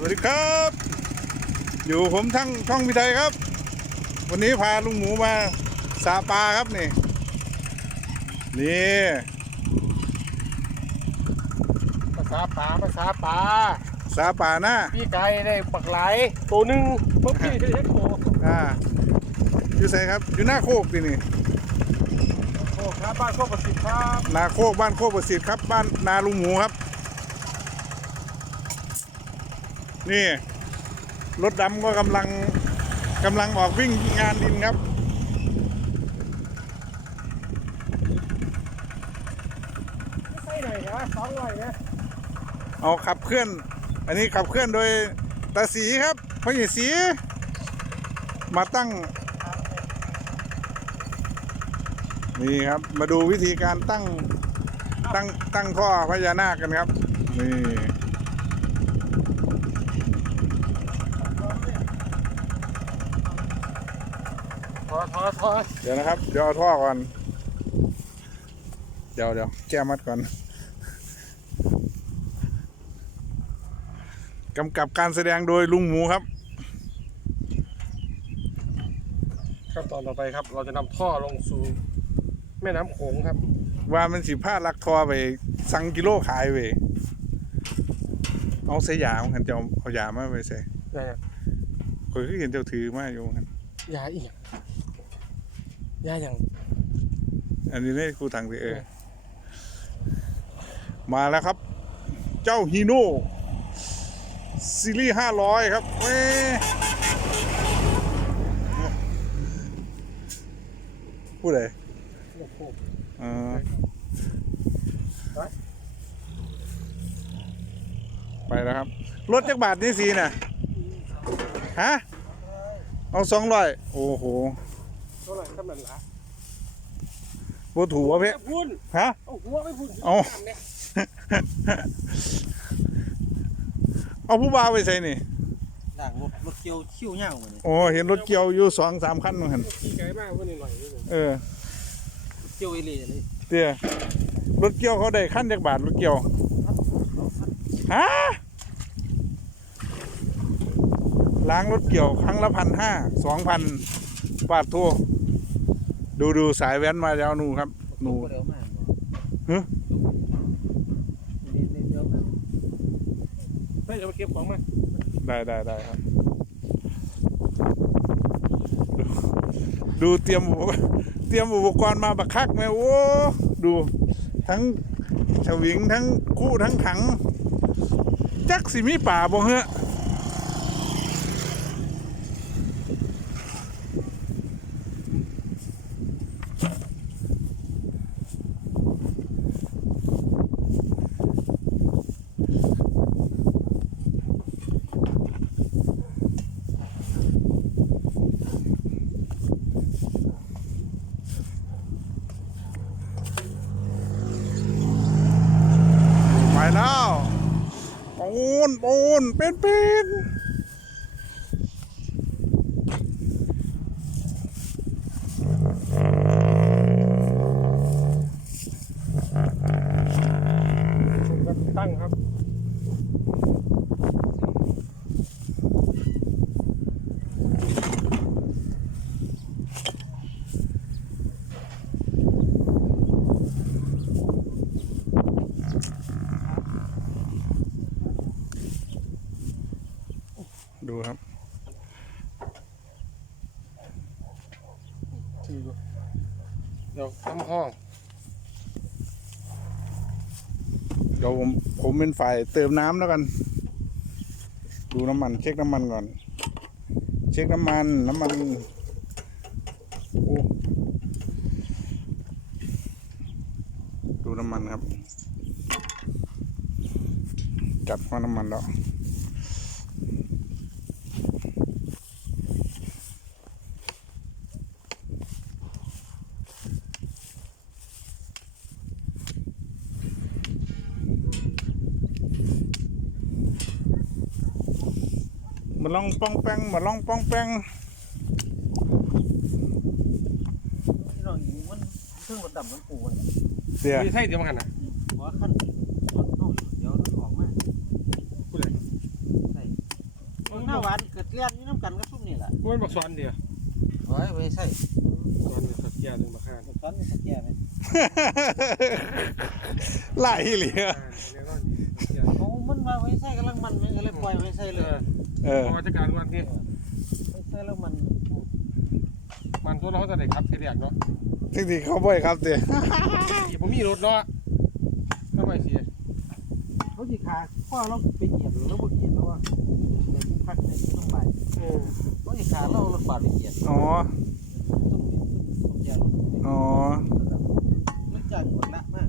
วัสดีครับ อยู่ผมทั้งช่องพิไทยครับ วันนี้พาลุงหมูมาสาปลาครับนี่ นี่ภาษาป่าภาษาป่าสาปลาหน้าพี่ไก่ได้ปักไหลตัวหนึ่งเมื่อกี้ได้เห็นโคอ่าอยู่ไสครับอยู่หน้าโคกนี่นี่โคครับบ้านโคกประสิทธิ์ครับ นาโคกบ้านโคกประสิทธิ์ครับบ้านนาลุงหมูครับ นี่ รถดำก็กำลังกำลังออกวิ่งงานดินครับใส่ไหนนะสองไหนนะเอาขับเคลื่อน อันนี้ขับเคลื่อนโดยตาสีครับพ่อใหญ่สี มาตั้ง นี่ครับ มาดูวิธีการตั้งตั้งตั้งท่อพญานาคกันครับ นี่ อยถอยถอยเดี๋ยวนะครับ เดี๋ยวเอาท่อก่อน เดี๋ยวเดี๋ยวแก้มัดก่อน กำกับการแสดงโดยลุงหมูครับ ขั้นตอนต่อไปครับ เราจะนำท่อลงสู่แม่น้ำโขงครับ ว่ามันสิพาลักทอไปสั่งกิโลขายไปเอาใส่ยามันจะเอาเอายามาไปใส่นี่นคอยคือเห็นเจ้าถือมาอยู่มันยาอีกยา อย่างอันนี้นี่ครูถังสิเออ มาแล้วครับ เจ้าฮีโน่ซีรีส์ห้าร้อยครับเว้ยพูดเลยโอ้โหเออไปแล้วครับ รถจักรบาทนี่สีน่ะ ฮะ เอาสองร้อย โอ้โห เท่าไหร่เท่านั้นละโบถูวะเพ่แม่พุ่นฮะ เอาหัวไม่พุ่นเอา เนี่ยเอาผู้บ่าวไปใส่นี่ ด่างรถรถเกี่ยวชิวเง่าเหมือนโอ้เห็นรถเกี่ยวอยู่สองสามคันเหมือนกันพี่ไก่มากเพื่อนหน่อยนิดหนึ่งเออ เกี่ยวเอเล่เลยเตี้ยรถเกี่ยวเขาได้ขั้นจากบาทรถเกี่ยวฮะล้างรถเกี่ยวครั้งละพันห้าสองพันบาททั่ว ดูดูสายแว้นมาแล้วหนูครับ หนูเร็วมากฮะเร็วมากเฮ้ยเดี๋ยวมาเก็บของมาได้ได้ได้ครับ ดูดูเตรียมอุปกรณ์เตรียมอุปกรณ์มาบักคักแม่โอ้ดูทั้งฉวิงทั้งคู่ทั้งถัง จักสิมีป่าบ่เฮ้อไปแล้ว ปูนปูนเป็นเป็น ตั้งครับ ดูครับ ถือดูเดี๋ยวทำ ห้องเดี๋ยวผมผมเป็นฝ่ายเติมน้ำแล้วกัน ดูน้ำมัน เช็คน้ำมันก่อน เช็คน้ำมันน้ำมันดูน้ำมันครับ จัดมาน้ำมันแล้ว มาลองป้องแป้งมาลองป้องแป้งที่เราอยู่มันเครื่องรถดำน้ำปูเสียมีไส้เดียวกันนะเพราะขั้นรถเข้าอยู่เดี๋ยวรถออกมาพูดเลยใส่เรียนนี่น้ำกันก็ซุ่มนี่แหละมันบักซ้อนเดียวโอ้ยไม่ใช่ซ้อนเนี่ยสักแก่หนึ่งบักข้างตอนนี้สักแก่ไหมไล่เหลียอ่าเรียกว่าสักแก่โอ้มันมาไม่ใช่กำลังมันมันก็เลยปล่อยไม่ใช่เอเลยอ เออพอจัดการวันที่ไม่ใช่แล้วมันมันตัวเราจะได้ขับเสียดเนาะจริงๆเขาบ่อยครับเตี้ยผมมีรถเนาะทำไมเสียเขาจีขาพ่อเราไปเกียดหรือเราไปเกียดแล้วว่าในที่พักในที่ต้องไปเออเขาจีขาเรารถบาดไปเกียดอ๋อ ซุ่มซุ่มแก่รถ อ๋อ รถจ้างหมดละมาก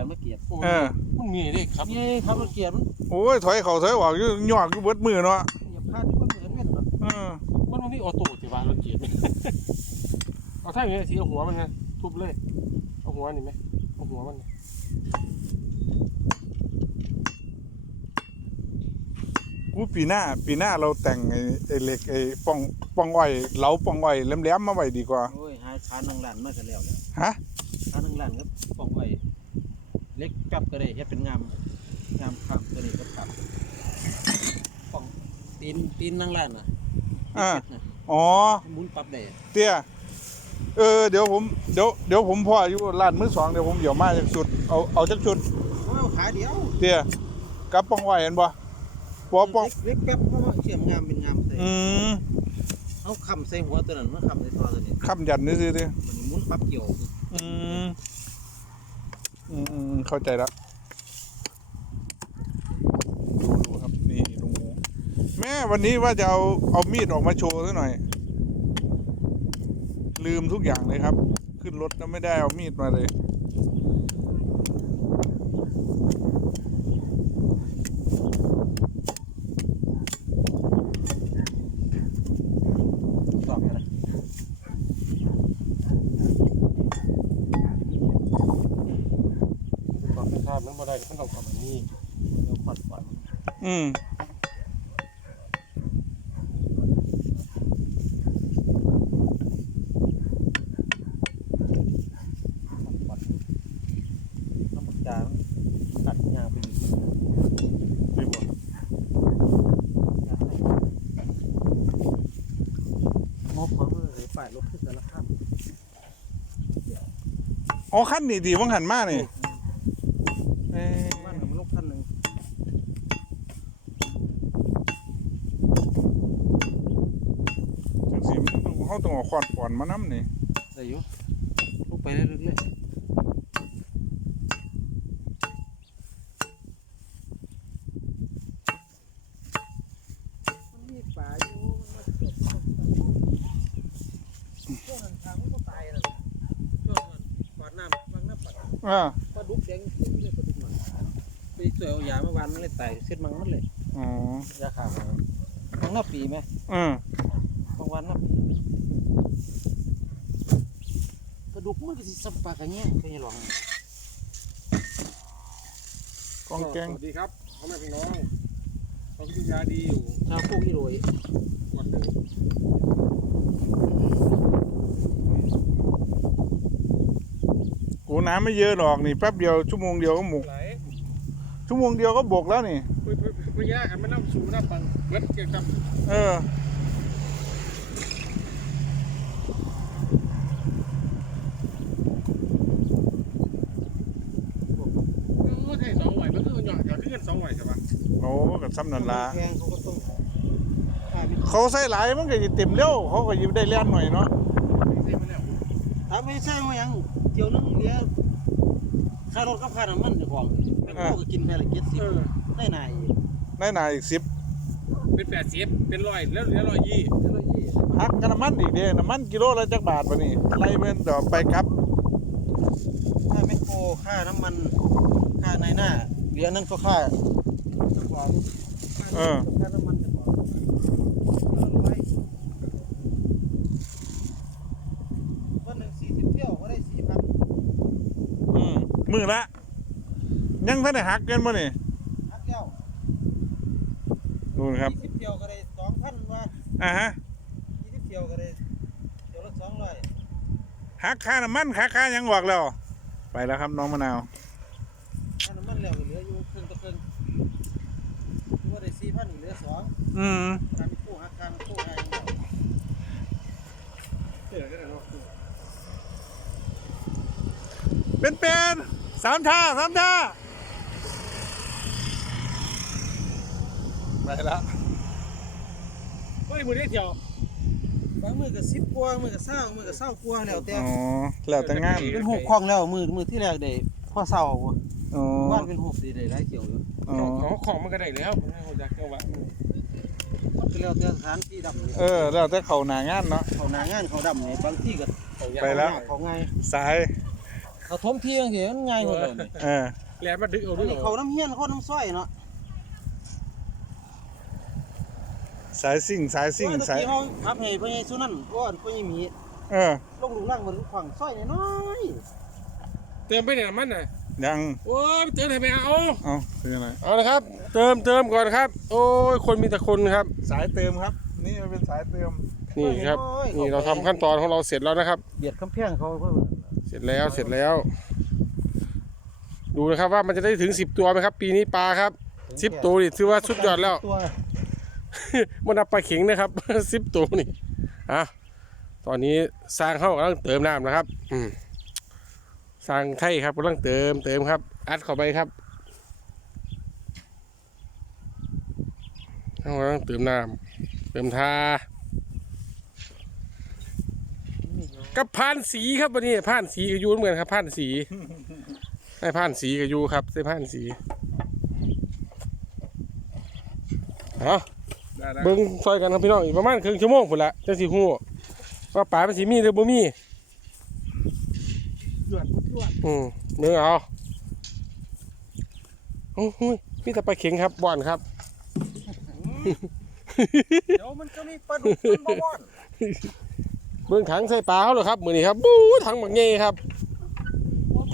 ละรถแปลมาเกียดเออ มันมีเด้ครับนี่ขับรถเกียดมันโอ้ยถอยเขาถอยออกอยู่หยอกอยู่เบิดมือเนาะอย่าพลาดที่มันเหมือนกันเนาะเออมันมันมีออโต้สิว่ารถเกียร์เอาถ้าอย่างนี้สีเอาหัวมันไงทุบเลยเอาหัวนี่ไหมเอาหัวมันกูปีหน้าปีหน้าเราแต่งไอ้ไอ้เหล็กไอ้ป้องป้องอ้อยเหลาป้องอ้อยแหลมๆมาไว้ดีกว่าโอ้ยหาชานังหลานมากันแล้วเนี่ยฮะชานังหลานก็ปองไว้ เล็กจับก็ได้เฮ็ดเป็นงามงามข้ามตัวนี้ก็ปรับปองตีนตีนนังหลานน่ะอ่าเฮ็ดน่ะอ๋อหมุนปรับได้เตี้ยเออเดี๋ยวผมเดี๋ยวเดี๋ยวผมพ่ออยู่ร้านมือสองเดี๋ยวผมเดี๋ยวมาจากชุดเอาเอาจากชุดโอ้ยเอาขาเดียวเตี้ยกับป้องอ้อยเห็นบ่บ่ป้องเล็กๆแป๊บเพราะว่าเสียมงามเป็นงามใส่อืมเอาคำใส่หัวตัวนั้นมาคำใส่ตัวตัวนี้คำยันนี่สิเตี้ยมันหมุนปรับเกี่ยวอืม อืมเข้าใจแล้วดูดูครับนี่ลุงหมูแม่วันนี้ว่าจะเอาเอามีดออกมาโชว์ซะหน่อย ลืมทุกอย่างเลยครับ ขึ้นรถแล้วไม่ได้เอามีดมาเลย สอบกันนะ ตอนข้ามมันบ่ได้มันต้องทำแบบนี้ เดี๋ยวปัดปัด อืมน้ำปากจางตัดยาไปอยู่ดีกว่าหมอฟังเลยฝ่ายรถขึ้นแต่ละขั้นอ๋อขั้นนี่ดีว่างหันมากนี่เอ้ย บ้านกับรถขั้นหนึ่ง จังสิมัน ต้องเขาต้องเอาขอดก่อนมาน้ำนี่ได้อยู่ลูกไปเรื่อยๆมันมีป่าอยู่มันมาเกิดช่วงนั้นทางมันก็ตายแล้วช่วงนั้นปาดน้ำบางน้ำปัดอ่าปลาดุกแดงขึ้นเลยปลาดุกมันไปสวยเอายามาวานมันเลยตายเส้นมังมันเลยอ๋อยาขาดบางหน้าปีไหมอืมบาง วันหน้าปีปลาดุกมันก็สิสับปากกันแง่งไปหลวงกองแกงสวัสดีครับพ่อแม่พี่น้องเราพิยาดีอยู่ชาวพวกอีโรยวันหนึ่งกูน้ำไม่เยอะหรอกนี่แป๊บเดียวชั่วโมงเดียวก็หมกไหลชั่วโมงเดียวก็บกแล้วนี่เพื่อเพื่อเพื่อยากันไม่น้ำสูงน้ำปังเบิดเกี่ยวกับเออ เมื่อไทยสองไหวมันคือหยอดกับเงินสอง ไหวใช่ปะโอ้กับซ้ำนันละแพงเขาก็ต้องค่ามิเขาใส่หลายมันก็จะเต็มเร็วเขาก็ยิบได้เล่นหน่อยเนาะไม่ใช่มาแล้วถ้าไม่ใช่ว่าหยังเที่ยวนึงเหลือค่ารถกับค่าน้ำมันเจ้าของเป็นพวกก็กินแค่ละเจ็ดสิบเออได้นายอีกได้หนาอีกสิบเป็นแปดสิบเป็นร้อยแล้วเหลือร้อยยี่แล้วก็ยี่หักกันน้ำมันอีกเด้น้ำมันกิโลละจักบาทปะนี่ไล่เป็นต่อไปครับค่าแมคโครค่าน้ำมันค่าในหน้าเหลือนั่นก็ค่า เจ้าของเออค่าน้ำมันเจ้าของเที่ยวละร้อยวันหนึ่งสี่สิบเที่ยวก็ได้สี่พันอืมมือละ ยังท่านได้หักกันปะนี่หักเที่ยวดูนะครับ ยี่สิบเที่ยวก็ได้สองพันว่าอ่าฮะ ยี่สิบเที่ยวก็ได้เที่ยวละสองร้อย หักค่าน้ำมันค่าค่ายังบอกแล้ว ไปแล้วครับน้องมะนาว ค่าน้ำมันแล้วก็เหลืออยู่ครึ่งต่อครึ่งคือว่าได้สี่พันอีกเหลือสอง อ อืมการคู่หักการคู่ให้เดี๋ยวก็ได้เนาะเป็นเป็นสามท่าสามท่าไปละเฮ้ยมือได้เที่ยวบางมือก็สิบกว่ามือก็เศร้ามือก็เศร้ากว่าแล้วแต่อ๋อแล้วแต่งานเป็นหูคล้องแล้วมือมือที่แรกได้พ่อเศร้าบ่อ๋อว่านเป็นหูดีได้หลายเกี่ยวอยู่อ๋อของของมันก็ได้แล้วผมไม่รู้จักจังหวะมัน ก็แล้วแต่สถานที่ดำนี่เออแล้วแต่เขาหนางานเนาะ เขาหนางานเขาดำนี่บางที่ก็ไปแล้ว เขาง่ายสายเขาทมที่จังซี่มันง่ายหมดเลยนี่เออแหลมมาดึกเอาอัดึนกนี้เอาเขาน้ำเฮียนเขาน้ำซ้อยเนาะสายสิ่งสายสิ่งโอ้ยสายตะกี้เขาขับให้พ่อใหญ่สุนั่นอ้อนพ่อใหญ่หมีเออ ลงหลุมล่างบนฝั่งซ้อยน้อยเติมไปเนี่ยมันน่ะ ยังโอ้ยเติมไหนไปเอาเอาคืออะไรเอาละครับ เติมเติมก่อนครับ โอ้ยคนมีแต่คนครับ สายเติมครับ นี่มันเป็นสายเติมนี่ครับนี่เราทำขั้นตอนของเราเสร็จแล้วนะครับ เบียดกำแพงเขาเพิ่นเสร็จแล้วเสร็จแล้ว ดูนะครับว่ามันจะได้ถึงสิบตัวไหมครับ ปีนี้ปลาครับสิบตัวนี่ถือว่าสุดยอดแล้วตัวมันนับปลาเข็งนะครับสิบตัวนี่อะตอนนี้สร้างเข้ากำลังเติมน้ำนะครับ อืม สร้างไทยครับกำลังเติมเติมครับ อัดเข้าไปครับเขากำลังเติมน้ำเติมทากับผ่านสีครับวันนี้ผ่านสีกับยูเหมือนครับผ่านสีได้ผ่านสีกับยูครับได้ผ่านสีเอาได้ได้เบิ้งซอยกันครับพี่น้องอีกประมาณครึ่งชั่วโมงพุ่นละจังสิฮู้ว่าป่ามันสิมีหรือบ่มี หยวนพุดหยวน อืมเบิ่งเอาโอ้โหยมีแต่ปลาเข็งครับบ่อนครับ เดี๋ยวมันก็มีปลาดุกมันบ่ว่อนเบิ่งถังใส่ปลาเขาเหรอครับมื้อนี้ครับบู๊ถังบักเงยครับ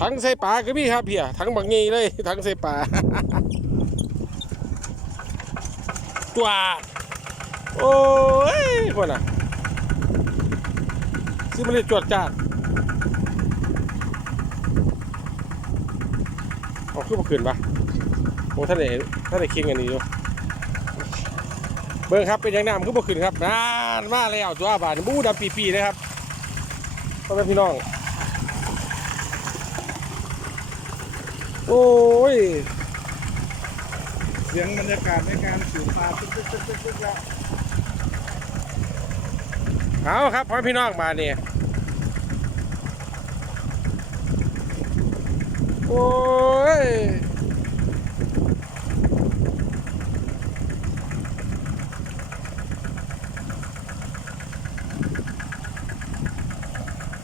ถังใส่ปลาก็มีครับเพียถังบักเงยเลยถังใส่ปลาตัวโอ้ยคนน่ะสิมันเลยจวดจ้า เอาขึ้นมาขึ้นปะโอ้ท่านเห็นท่านได้คิงอันนี้อยู่เบิ่งครับเป็นยังน้ำขึ้นมาขึ้นครับนานมาแล้วตัวบาทบู้ดำปีๆเลยครับพ่อแม่พี่น้อง โอ้ยเสียงบรรยากาศในการสูบปลาตึ๊กตึ๊กตึ๊กตึ๊กแล้วเอาครับพ่อพี่น้องมาเนี่ย โอ้ย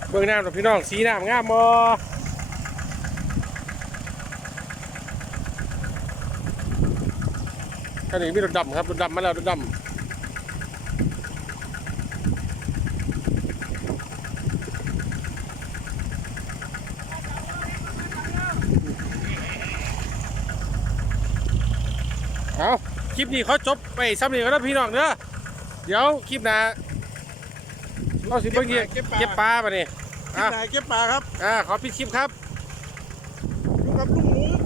เบื้องน้ำกับพี่น้อง สีน้ำงามบ่อันนี้มีรถดำครับรถดำมาแล้วรถดำ เอาคลิปนี้เขาจบไปซ้ำนี้ก็แล้วพี่น้องเด้อเดี๋ยวคลิปหน้าเราสิเบิ่งเก็บเก็บปลาปะนี่ที่ไหนเก็บปลาครับ อ่าขอปิดคลิปครับ